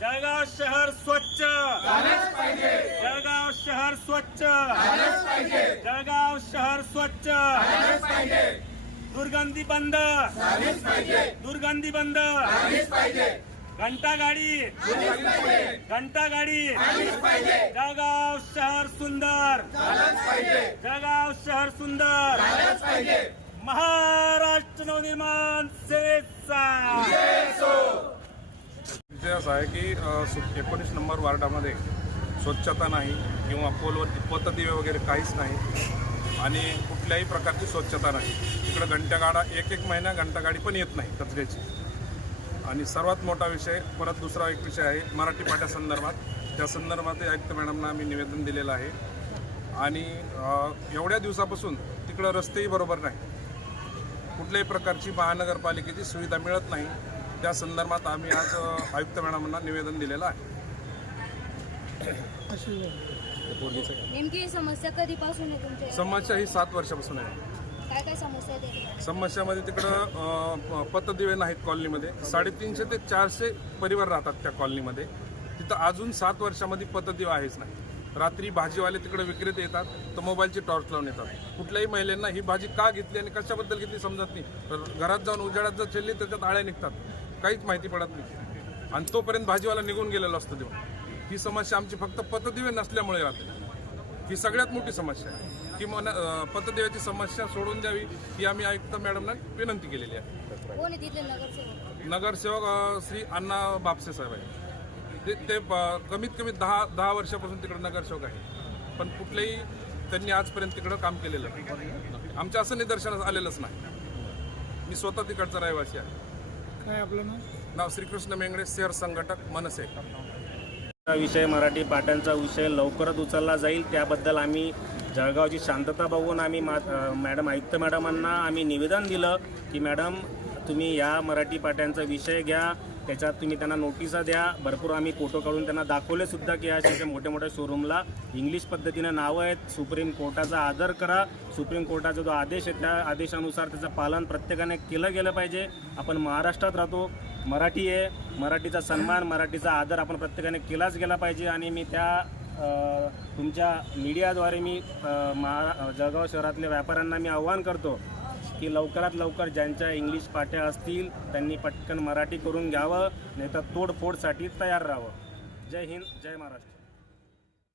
जळगाव शहर स्वच्छ झालंच पाहिजे, जळगाव शहर स्वच्छ झालंच पाहिजे, जळगाव शहर स्वच्छ झालंच पाहिजे, दुर्गंधी बंद झालीच पाहिजे, दुर्गंधी बंद झालीच पाहिजे, घंटा गाडी झालीच पाहिजे, घंटा गाडी झालीच पाहिजे, जळगाव शहर सुंदर झालंच पाहिजे, जळगाव शहर सुंदर झालंच पाहिजे. महाराष्ट्र नवनिर्माण सेनेचा विषय असा आहे की 19 नंबर वार्डामध्ये स्वच्छता नाही किंवा पोलवरती पतदिवे वगैरे काहीच नाही आणि कुठल्याही प्रकारची स्वच्छता नाही. इकडं घंटागाडा एक महिना घंटागाडी पण येत नाही कचऱ्याची. आणि सर्वात मोठा विषय परत दुसरा एक विषय आहे मराठी पाट्यासंदर्भात. त्या संदर्भात आयुक्त मॅडमना आम्ही निवेदन दिलेलं आहे आणि एवढ्या दिवसापासून तिकडं रस्तेही बरोबर नाही, कुठल्याही प्रकारची महानगरपालिकेची सुविधा मिळत नाही. त्या संदर्भात आम्ही आज आयुक्त मॅडमांना निवेदन दिलेलं आहे. नेमकी ही समस्या कधीपासून आहे तुमच्या? समस्या ही 7 वर्षापासून आहे. काय काय समस्या आहेत? समस्यामध्ये तिकडं पतदिवे नाहीत कॉलनीमध्ये. 350 ते 400 परिवार राहतात त्या कॉलनीमध्ये. तिथं अजून 7 वर्षामध्ये पतदिवा आहेच नाही. रात्री भाजीवाले तिकडे विक्रेते येतात तर मोबाईलची टॉर्च लावून येतात. कुठल्याही महिलांना ही भाजी का घेतली आणि कशाबद्दल घेतली समजत नाही. तर घरात जाऊन उजेडात जर चिरली त्याच्यात आळ्या निघतात, काहीच माहिती पडत नाही आणि तोपर्यंत भाजीवाला निघून गेलेला असतो तेव्हा. ही समस्या आमची फक्त पतदिवे नसल्यामुळे राहते. ही सगळ्यात मोठी समस्या आहे की पतदिव्याची समस्या सोडून द्यावी ही आम्ही आयुक्त मॅडमना विनंती केलेली आहे. कोण आहे तिथले नगरसेवक? नगरसेवक श्री अण्णा बापसे साहेब आहे. ते कमीत कमी 10 वर्षापासून तिकडे नगरसेवक आहे, पण कुठलेही त्यांनी आजपर्यंत तिकडं काम केलेलं नाही. आमच्या असं निदर्शनास आलेलंच नाही. मी स्वतः तिकडचा रहिवासी आहे. काय आपलं नाव श्रीकृष्ण मेंगडे, शहर संघटक मनसे. विषय मराठी पाट्यांचा विषय लवकरच उचलला जाईल. त्याबद्दल आम्ही जळगावची शांतता बघून आम्ही मॅडम आयुक्त मॅडमांना आम्ही निवेदन दिलं की मॅडम तुम्ही या मराठी पाट्यांचा विषय घ्या, त्याच्यात तुम्ही त्यांना नोटिसा द्या. भरपूर आम्ही फोटो काढून त्यांना दाखवले सुद्धा की अशा मोठ्या मोठ्या शोरूमला इंग्लिश पद्धतीनं नावं आहेत. सुप्रीम कोर्टाचा आदर करा. सुप्रीम कोर्टाचा जो आदेश आहे त्या आदेशानुसार त्याचं पालन प्रत्येकाने केलं गेलं पाहिजे. आपण महाराष्ट्रात राहतो, मराठी आहे, मराठीचा सन्मान मराठीचा आदर आपण प्रत्येकाने केलाच गेला पाहिजे. आणि मी त्या तुमच्या मीडियाद्वारे मी जळगाव शहरातल्या व्यापाऱ्यांना मी आव्हान करतो की लवकरात लवकर ज्यांच्या इंग्लिश पाट्या असतील त्यांनी पटकन मराठी करून घ्यावं, नाही तर तोडफोडसाठी तयार राहावं. जय हिंद, जय महाराष्ट्र.